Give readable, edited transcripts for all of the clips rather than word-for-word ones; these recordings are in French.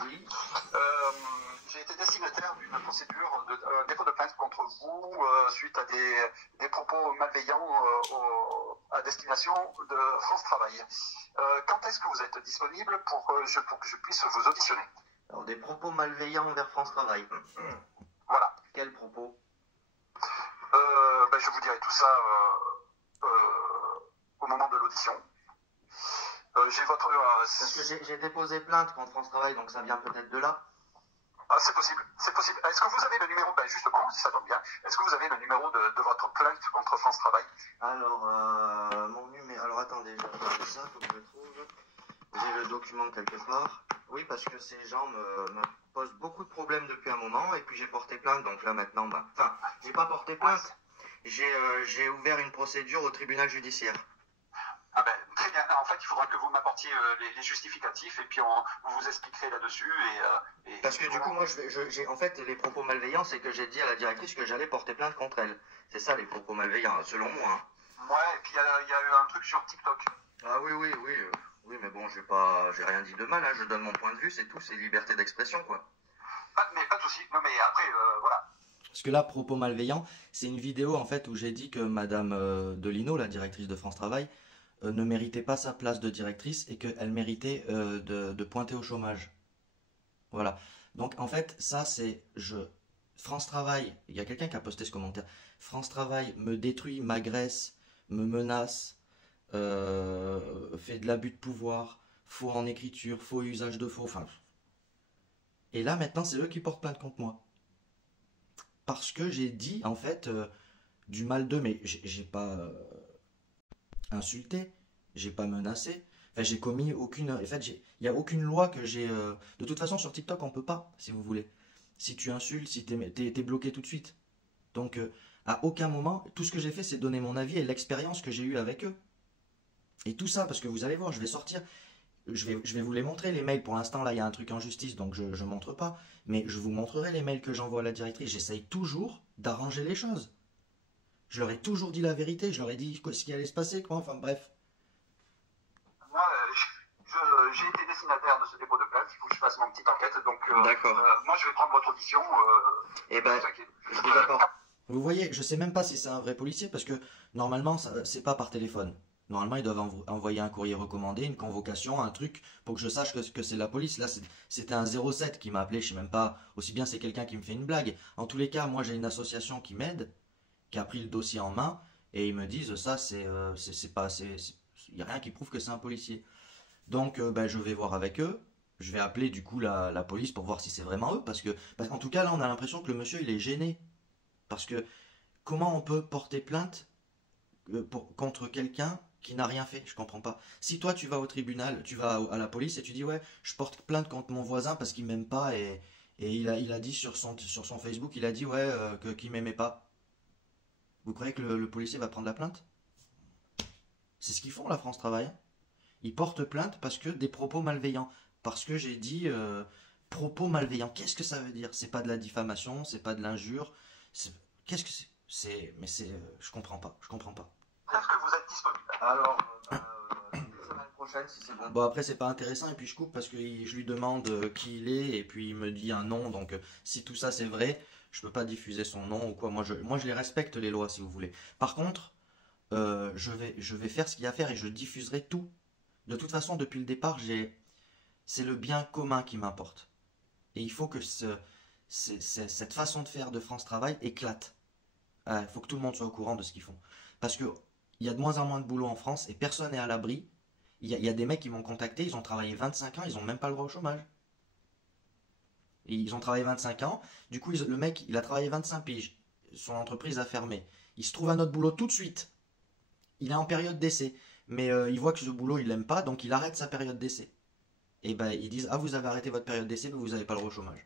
Oui. J'ai été destinataire d'une procédure de dépôt de plainte contre vous suite à des propos malveillants à destination de France Travail. Quand est-ce que vous êtes disponible pour que je puisse vous auditionner? Alors, des propos malveillants envers France Travail. Voilà. Quels propos? Je vous dirai tout ça au moment de l'audition. J'ai votre... Parce que j'ai déposé plainte contre France Travail, donc ça vient peut-être de là. Ah, c'est possible, c'est possible. Est-ce que vous avez le numéro, justement, ça tombe bien, est-ce que vous avez le numéro de votre plainte contre France Travail? Alors, mon numéro... Alors, attendez, je vais regarder ça, faut que je le trouve. J'ai le document quelque part. Oui, parce que ces gens me posent beaucoup de problèmes depuis un moment, et puis j'ai porté plainte, donc là maintenant, enfin, j'ai pas porté plainte. J'ai ouvert une procédure au tribunal judiciaire. Ah ben, très bien. En fait, il faudra que vous m'apportiez les justificatifs et puis vous vous expliquerez là-dessus. Parce que du coup, moi, en fait, les propos malveillants, c'est que j'ai dit à la directrice que j'allais porter plainte contre elle. C'est ça, les propos malveillants, selon moi. Hein. Ouais, et puis il y a eu un truc sur TikTok. Ah oui, oui, mais bon, j'ai rien dit de mal, hein, je donne mon point de vue, c'est tout, c'est liberté d'expression, quoi. Mais pas de souci. Non, mais après, voilà. Parce que là, propos malveillants, c'est une vidéo, en fait, où j'ai dit que Madame Delino, la directrice de France Travail, ne méritait pas sa place de directrice et qu'elle méritait de pointer au chômage. Voilà. Donc en fait, ça c'est France Travail, il y a quelqu'un qui a posté ce commentaire. France Travail me détruit, m'agresse, me menace, fait de l'abus de pouvoir, faux en écriture, faux usage de faux, enfin. Et là maintenant, c'est eux qui portent plainte contre moi. Parce que j'ai dit en fait du mal d'eux, mais j'ai pas insulté, j'ai pas menacé. Enfin, j'ai commis aucune. En fait, il n'y a aucune loi que j'ai. De toute façon, sur TikTok, on peut pas, si vous voulez. Si tu insultes, si t'es bloqué tout de suite. Donc, à aucun moment, tout ce que j'ai fait, c'est donner mon avis et l'expérience que j'ai eue avec eux. Et tout ça, parce que vous allez voir, je vais sortir. Je vais vous les montrer, les mails. Pour l'instant, là, il y a un truc en justice, donc je ne montre pas. Mais je vous montrerai les mails que j'envoie à la directrice. J'essaye toujours d'arranger les choses. Je leur ai toujours dit la vérité. Je leur ai dit ce qui allait se passer, quoi. Enfin, bref. Moi, j'ai été destinataire de ce dépôt de plainte. Il faut que je fasse mon petite enquête. Donc, d'accord. Moi, je vais prendre votre audition. Eh ben, je suis d'accord. Vous voyez, je sais même pas si c'est un vrai policier parce que normalement, c'est pas par téléphone. Normalement, ils doivent envoyer un courrier recommandé, une convocation, un truc pour que je sache que c'est la police. Là, c'était un 07 qui m'a appelé. Je sais même pas. Aussi bien, c'est quelqu'un qui me fait une blague. En tous les cas, moi, j'ai une association qui m'aide, qui a pris le dossier en main et ils me disent ça, c'est pas, il y a rien qui prouve que c'est un policier. Donc, je vais voir avec eux. Je vais appeler du coup la police pour voir si c'est vraiment eux. Parce qu'en tout cas, là, on a l'impression que le monsieur, il est gêné. Parce que comment on peut porter plainte contre quelqu'un qui n'a rien fait? Je comprends pas. Si toi, tu vas au tribunal, tu vas à la police et tu dis, ouais, je porte plainte contre mon voisin parce qu'il m'aime pas et il a dit sur son Facebook, il a dit, ouais, qu'il m'aimait pas. Vous croyez que le policier va prendre la plainte? C'est ce qu'ils font, la France Travail. Ils portent plainte parce que des propos malveillants. Parce que j'ai dit propos malveillants. Qu'est-ce que ça veut dire? C'est pas de la diffamation, c'est pas de l'injure. Qu'est-ce que c'est? Mais je comprends pas. Je comprends pas. Est-ce que vous êtes disponible? Alors, la semaine prochaine, si c'est bon. Bon, après, c'est pas intéressant et puis je coupe parce que je lui demande qui il est et puis il me dit un nom. Donc, si tout ça c'est vrai, je peux pas diffuser son nom ou quoi. Moi, je les respecte les lois, si vous voulez. Par contre, je vais faire ce qu'il y a à faire et je diffuserai tout. De toute façon, depuis le départ, c'est le bien commun qui m'importe. Et il faut que cette façon de faire de France Travail éclate. Il faut que tout le monde soit au courant de ce qu'ils font. Parce que il y a de moins en moins de boulot en France et personne n'est à l'abri. Il y a des mecs qui m'ont contacté, ils ont travaillé 25 ans, ils n'ont même pas le droit au chômage. Et ils ont travaillé 25 ans, du coup le mec il a travaillé 25 piges, son entreprise a fermé. Il se trouve un autre boulot tout de suite. Il est en période d'essai. Mais il voit que ce boulot il l'aime pas, donc il arrête sa période d'essai. Et ben ils disent, ah vous avez arrêté votre période d'essai, mais vous n'avez pas le droit au chômage.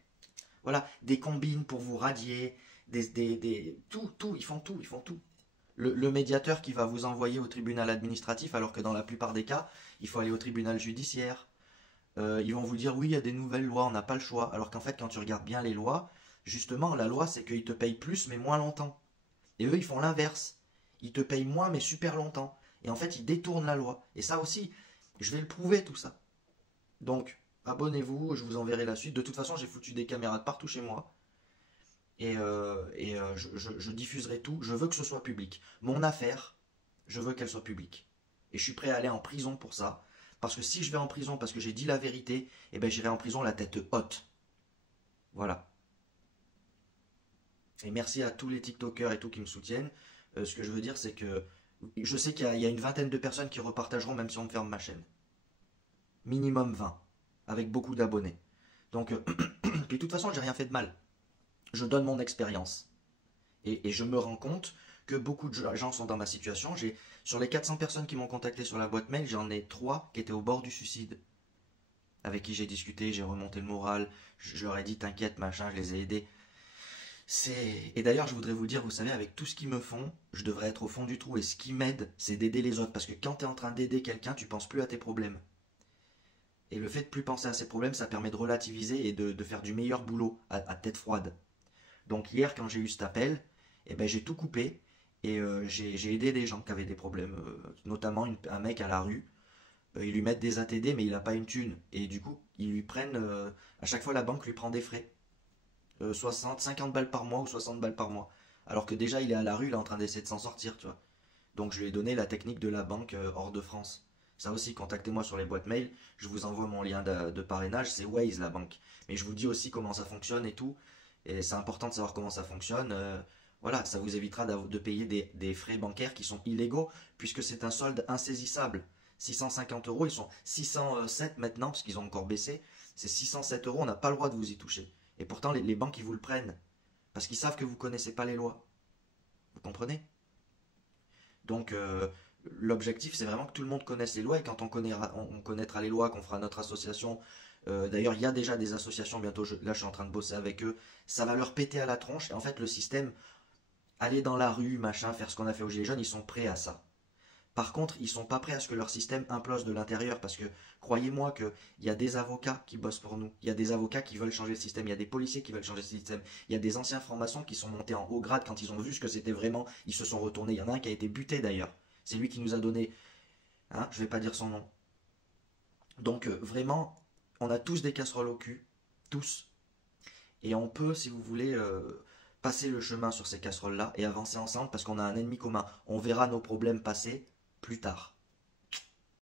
Voilà, des combines pour vous radier, tout, ils font tout, ils font tout. Le médiateur qui va vous envoyer au tribunal administratif, alors que dans la plupart des cas, il faut aller au tribunal judiciaire. Ils vont vous dire, oui, il y a des nouvelles lois, on n'a pas le choix. Alors qu'en fait, quand tu regardes bien les lois, justement, la loi, c'est qu'ils te payent plus, mais moins longtemps. Et eux, ils font l'inverse. Ils te payent moins, mais super longtemps. Et en fait, ils détournent la loi. Et ça aussi, je vais le prouver, tout ça. Donc, abonnez-vous, je vous enverrai la suite. De toute façon, j'ai foutu des caméras de partout chez moi. Je diffuserai tout. Je veux que ce soit public. Mon affaire, je veux qu'elle soit publique. Et je suis prêt à aller en prison pour ça. Parce que si je vais en prison parce que j'ai dit la vérité, eh ben j'irai en prison la tête haute. Voilà. Et merci à tous les TikTokers et tout qui me soutiennent. Ce que je veux dire, c'est que je sais qu'il y a une vingtaine de personnes qui repartageront même si on me ferme ma chaîne. Minimum 20. Avec beaucoup d'abonnés. Donc, puis de toute façon, j'ai rien fait de mal. Je donne mon expérience. Et je me rends compte que beaucoup de gens sont dans ma situation. Sur les 400 personnes qui m'ont contacté sur la boîte mail, j'en ai 3 qui étaient au bord du suicide. Avec qui j'ai discuté, j'ai remonté le moral, je leur ai dit t'inquiète, machin, je les ai aidés. Et d'ailleurs, je voudrais vous dire, vous savez, avec tout ce qu'ils me font, je devrais être au fond du trou. Et ce qui m'aide, c'est d'aider les autres. Parce que quand tu es en train d'aider quelqu'un, tu penses plus à tes problèmes. Et le fait de plus penser à ses problèmes, ça permet de relativiser et de faire du meilleur boulot à tête froide. Donc hier, quand j'ai eu cet appel, eh ben, j'ai tout coupé et j'ai aidé des gens qui avaient des problèmes, notamment un mec à la rue. Ils lui mettent des ATD, mais il n'a pas une thune. Et du coup, ils lui prennent, à chaque fois la banque lui prend des frais. 60, 50 balles par mois ou 60 balles par mois. Alors que déjà, il est à la rue, il est en train d'essayer de s'en sortir, tu vois. Donc je lui ai donné la technique de la banque hors de France. Ça aussi, contactez-moi sur les boîtes mail. Je vous envoie mon lien de parrainage. C'est Waze, la banque. Mais je vous dis aussi comment ça fonctionne et tout. Et c'est important de savoir comment ça fonctionne. Voilà, ça vous évitera de payer des frais bancaires qui sont illégaux, puisque c'est un solde insaisissable. 650 euros, ils sont 607 maintenant, parce qu'ils ont encore baissé. C'est 607 euros, on n'a pas le droit de vous y toucher. Et pourtant, les banques, ils vous le prennent. Parce qu'ils savent que vous ne connaissez pas les lois. Vous comprenez? Donc, l'objectif, c'est vraiment que tout le monde connaisse les lois. Et quand on connaîtra les lois, qu'on fera notre association. D'ailleurs, il y a déjà des associations, bientôt, là, je suis en train de bosser avec eux. Ça va leur péter à la tronche. Et en fait, le système, aller dans la rue, machin, faire ce qu'on a fait aux Gilets jaunes, ils sont prêts à ça. Par contre, ils sont pas prêts à ce que leur système implose de l'intérieur parce que croyez-moi qu'il y a des avocats qui bossent pour nous, il y a des avocats qui veulent changer le système, il y a des policiers qui veulent changer le système, il y a des anciens francs-maçons qui sont montés en haut grade quand ils ont vu ce que c'était vraiment, ils se sont retournés. Il y en a un qui a été buté d'ailleurs. C'est lui qui nous a donné, hein, je vais pas dire son nom. Donc vraiment, on a tous des casseroles au cul, tous, et on peut, si vous voulez, passer le chemin sur ces casseroles-là et avancer ensemble parce qu'on a un ennemi commun. On verra nos problèmes passer plus tard.